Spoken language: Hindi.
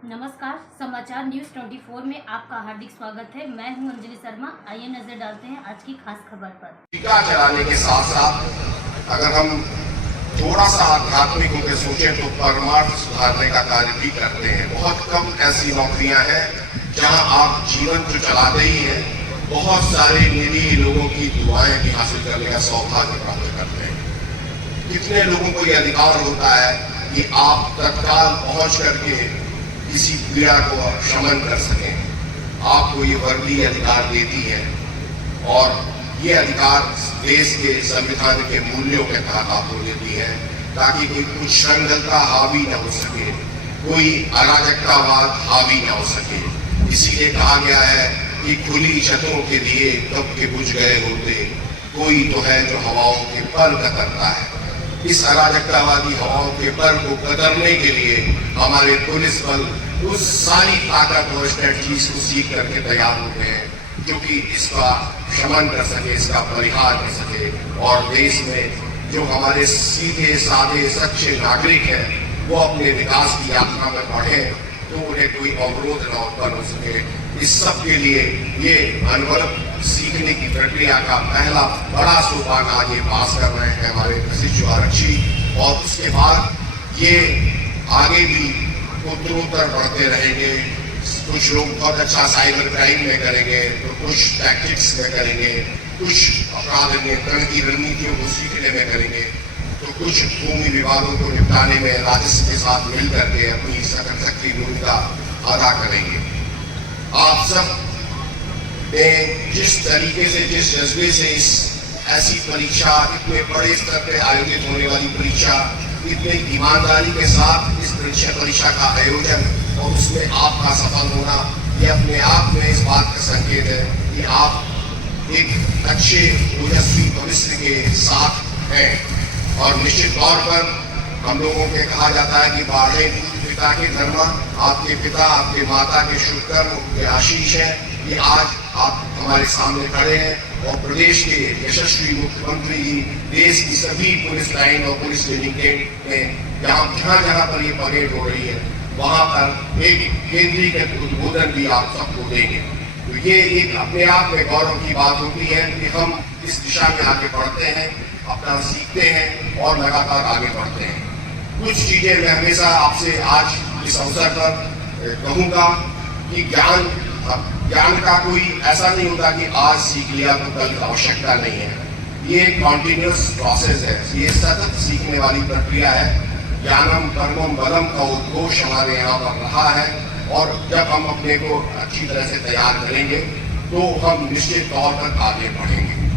नमस्कार, समाचार न्यूज 24 में आपका हार्दिक स्वागत है। मैं हूं अंजलि शर्मा। आइए नजर डालते हैं आज की खास खबर पर। टीका चलाने के साथ साथ अगर हम थोड़ा सा आध्यात्मिक होकर सोचें तो परमार्थ सुधारने का कार्य भी करते हैं। बहुत कम ऐसी नौकरियां हैं जहां आप जीवन तो चलाते ही हैं, बहुत सारे निरीह लोगों की दुआएं भी हासिल करने का सौभाग्य प्राप्त करते हैं। कितने लोगों को यह अधिकार होता है कि आप तत्काल पहुंच करके किसी पीड़ा को शमन कर सकें। आपको ये वर्गीय अधिकार देती है और ये अधिकार देश के संविधान के मूल्यों के तहत आपको देती है, ताकि कोई उच्छृंखलता हावी न हो सके, कोई अराजकतावाद हावी न हो सके। इसीलिए कहा गया है कि खुली छतों के लिए कब के बुझ गए होते, कोई तो है जो हवाओं के पर कतरता है। इस अराजकतावादी हवाओं के पर को कतरने के लिए हमारे पुलिस बल उस सारी ताकत और स्ट्रेटजीज को सीख करके तैयार होते हैं जो कि इसका शमन कर सके, इसका परिहार कर सके। और देश में जो हमारे सीधे साधे सच्चे नागरिक हैं वो अपने विकास की यात्रा में बढ़े तो उन्हें कोई अवरोध न उत्पन्न हो सके। इस सब के लिए ये अनुभव सीखने की प्रक्रिया का पहला बड़ा सोपान आज ये पास कर रहे हैं हमारे प्रशिक्षु आरक्षी, और उसके बाद ये आगे भी उत्तरोत्तर बढ़ते रहेंगे। कुछ लोग बहुत अच्छा साइबर क्राइम में करेंगे, तो कुछ टैक्टिक्स में करेंगे, कुछ अपराध नियंत्रण की रणनीतियों को सीखने में करेंगे, तो कुछ भूमि विवादों को निपटाने में राजस्व के साथ मिल करके अपनी सक्रिय भूमिका अदा करेंगे। आप सब ने जिस तरीके से, जिस जज्बे से इस ऐसी परीक्षा, इतने बड़े स्तर पर आयोजित होने वाली परीक्षा, इतनी ईमानदारी के साथ इस परीक्षा का आयोजन और उसमें आपका सफल होना, ये अपने आप में इस बात का संकेत है कि आप एक अच्छे ओजस्वी भविष्य के साथ हैं। और निश्चित तौर पर हम लोगों के कहा जाता है कि बाढ़े पिता के धर्म, आपके पिता, आपके माता के शुभ कर्म, के आशीष है कि आज आप हमारे सामने खड़े हैं और प्रदेश के यशस्वी मुख्यमंत्री जी देश की सभी पुलिस लाइन और पुलिस ट्रेनिंग कैंप में जहाँ जहाँ पर ये परेड हो रही है वहाँ पर एक केंद्रीकृत उद्बोधन भी आप सबको देंगे। तो ये एक अपने आप में गौरव की बात होती है कि हम इस दिशा में आगे बढ़ते हैं, अपना सीखते हैं और लगातार आगे बढ़ते हैं। कुछ चीजें मैं हमेशा आपसे आज इस अवसर पर कहूँगा कि ज्ञान का कोई ऐसा नहीं होता कि आज सीख लिया तो कल आवश्यकता नहीं है। ये कॉन्टिन्यूस प्रोसेस है, ये सतत सीखने वाली प्रक्रिया है। ज्ञानम कर्मम बलम का उद्घोष हमारे यहाँ पर रहा है, और जब हम अपने को अच्छी तरह से तैयार करेंगे तो हम निश्चित तौर पर आगे बढ़ेंगे।